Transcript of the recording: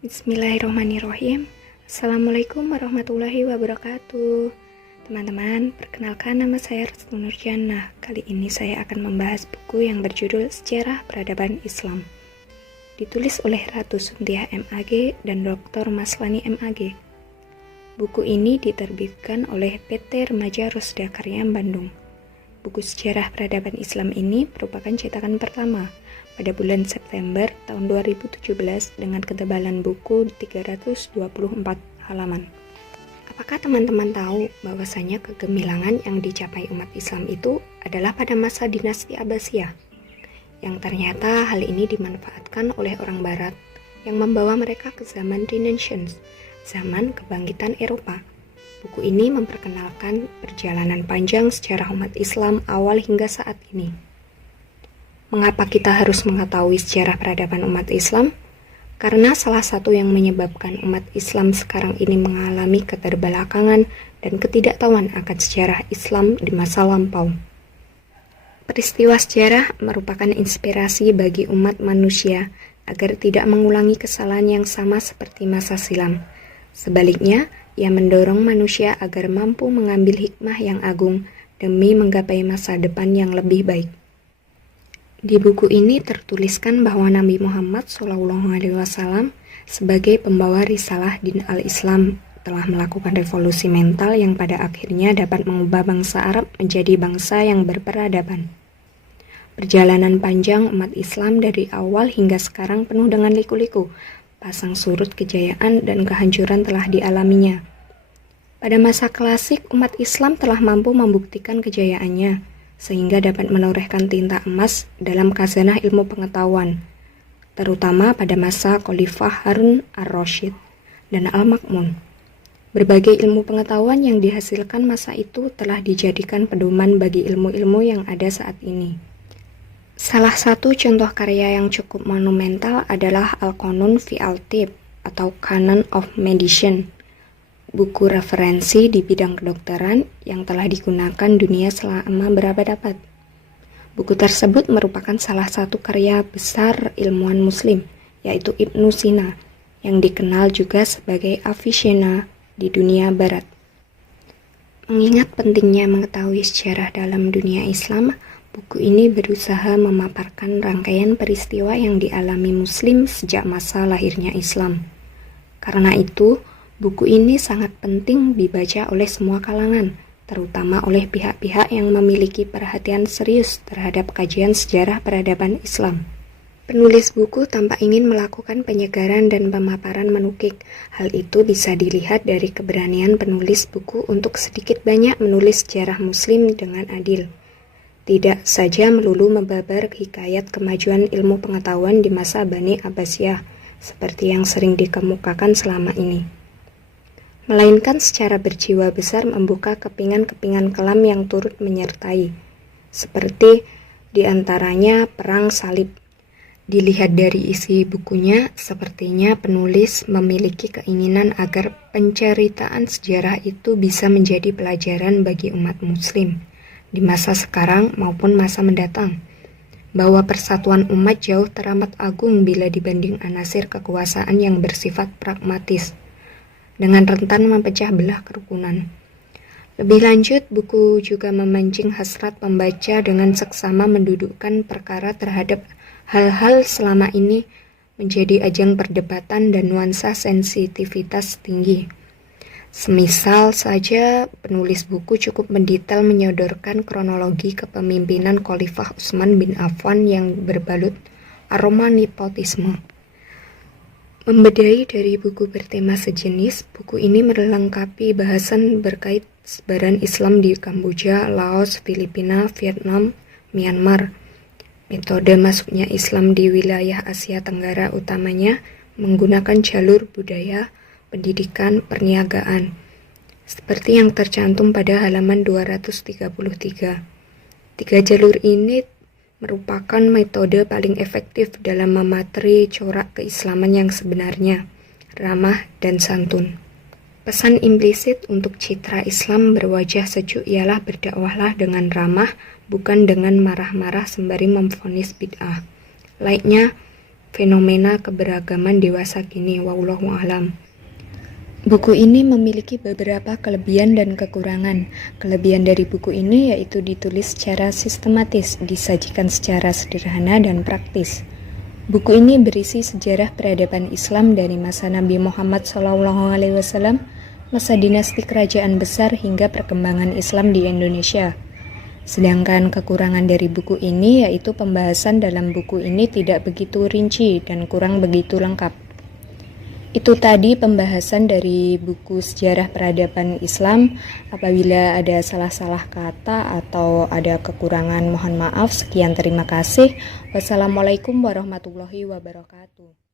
Bismillahirrahmanirrahim. Assalamualaikum warahmatullahi wabarakatuh. Teman-teman, perkenalkan nama saya Restu Nurjannah. Kali ini saya akan membahas buku yang berjudul Sejarah Peradaban Islam. Ditulis oleh Ratu Suntiah MAG dan Dr. Maslani MAG. Buku ini diterbitkan oleh PT Remaja Rosda Karya Bandung. Buku Sejarah Peradaban Islam ini merupakan cetakan pertama pada bulan September tahun 2017 dengan ketebalan buku 324 halaman. Apakah teman-teman tahu bahwasanya kegemilangan yang dicapai umat Islam itu adalah pada masa dinasti Abbasiyah? Yang ternyata hal ini dimanfaatkan oleh orang Barat yang membawa mereka ke zaman Renaissance, zaman kebangkitan Eropa. Buku ini memperkenalkan perjalanan panjang sejarah umat Islam awal hingga saat ini. Mengapa kita harus mengetahui sejarah peradaban umat Islam? Karena salah satu yang menyebabkan umat Islam sekarang ini mengalami keterbelakangan dan ketidaktahuan akan sejarah Islam di masa lampau. Peristiwa sejarah merupakan inspirasi bagi umat manusia agar tidak mengulangi kesalahan yang sama seperti masa silam. Sebaliknya, ia mendorong manusia agar mampu mengambil hikmah yang agung demi menggapai masa depan yang lebih baik. Di buku ini tertuliskan bahwa Nabi Muhammad SAW sebagai pembawa risalah din al-Islam telah melakukan revolusi mental yang pada akhirnya dapat mengubah bangsa Arab menjadi bangsa yang berperadaban. Perjalanan panjang umat Islam dari awal hingga sekarang penuh dengan liku-liku, pasang surut kejayaan dan kehancuran telah dialaminya. Pada masa klasik, umat Islam telah mampu membuktikan kejayaannya, sehingga dapat menorehkan tinta emas dalam khazanah ilmu pengetahuan, terutama pada masa Khalifah Harun ar-Rasyid dan Al-Ma'mun. Berbagai ilmu pengetahuan yang dihasilkan masa itu telah dijadikan pedoman bagi ilmu-ilmu yang ada saat ini. Salah satu contoh karya yang cukup monumental adalah Al-Qanun fi al-Tibb atau Canon of Medicine, buku referensi di bidang kedokteran yang telah digunakan dunia selama berabad-abad. Buku tersebut merupakan salah satu karya besar ilmuwan muslim, yaitu Ibnu Sina, yang dikenal juga sebagai Avicenna di dunia barat. Mengingat pentingnya mengetahui sejarah dalam dunia Islam, buku ini berusaha memaparkan rangkaian peristiwa yang dialami muslim sejak masa lahirnya Islam. Karena itu, buku ini sangat penting dibaca oleh semua kalangan, terutama oleh pihak-pihak yang memiliki perhatian serius terhadap kajian sejarah peradaban Islam. Penulis buku tampak ingin melakukan penyegaran dan pemaparan menukik. Hal itu bisa dilihat dari keberanian penulis buku untuk sedikit banyak menulis sejarah Muslim dengan adil. Tidak saja melulu membabar hikayat kemajuan ilmu pengetahuan di masa Bani Abbasiyah, seperti yang sering dikemukakan selama ini, melainkan secara berjiwa besar membuka kepingan-kepingan kelam yang turut menyertai, seperti diantaranya Perang Salib. Dilihat dari isi bukunya, sepertinya penulis memiliki keinginan agar penceritaan sejarah itu bisa menjadi pelajaran bagi umat muslim di masa sekarang maupun masa mendatang, bahwa persatuan umat jauh teramat agung bila dibanding anasir kekuasaan yang bersifat pragmatis, dengan rentan mempecah belah kerukunan. Lebih lanjut, buku juga memancing hasrat pembaca dengan seksama mendudukkan perkara terhadap hal-hal selama ini menjadi ajang perdebatan dan nuansa sensitivitas tinggi. Semisal saja penulis buku cukup mendetail menyodorkan kronologi kepemimpinan Khalifah Utsman bin Affan yang berbalut aroma nepotisme. Membedahi dari buku bertema sejenis, buku ini melengkapi bahasan berkait sebaran Islam di Kamboja, Laos, Filipina, Vietnam, Myanmar. Metode masuknya Islam di wilayah Asia Tenggara utamanya menggunakan jalur budaya, pendidikan, perniagaan, seperti yang tercantum pada halaman 233. Tiga jalur ini merupakan metode paling efektif dalam memateri corak keislaman yang sebenarnya, ramah dan santun. Pesan implisit untuk citra Islam berwajah sejuk ialah berdakwahlah dengan ramah, bukan dengan marah-marah sembari memvonis bid'ah. Lainnya, fenomena keberagaman dewasa kini. Wallahu a'lam. Buku ini memiliki beberapa kelebihan dan kekurangan. Kelebihan dari buku ini yaitu ditulis secara sistematis, disajikan secara sederhana dan praktis. Buku ini berisi sejarah peradaban Islam dari masa Nabi Muhammad SAW, masa dinasti kerajaan besar hingga perkembangan Islam di Indonesia. Sedangkan kekurangan dari buku ini yaitu pembahasan dalam buku ini tidak begitu rinci dan kurang begitu lengkap. Itu tadi pembahasan dari buku Sejarah Peradaban Islam. Apabila ada salah-salah kata atau ada kekurangan, mohon maaf. Sekian, terima kasih. Wassalamualaikum warahmatullahi wabarakatuh.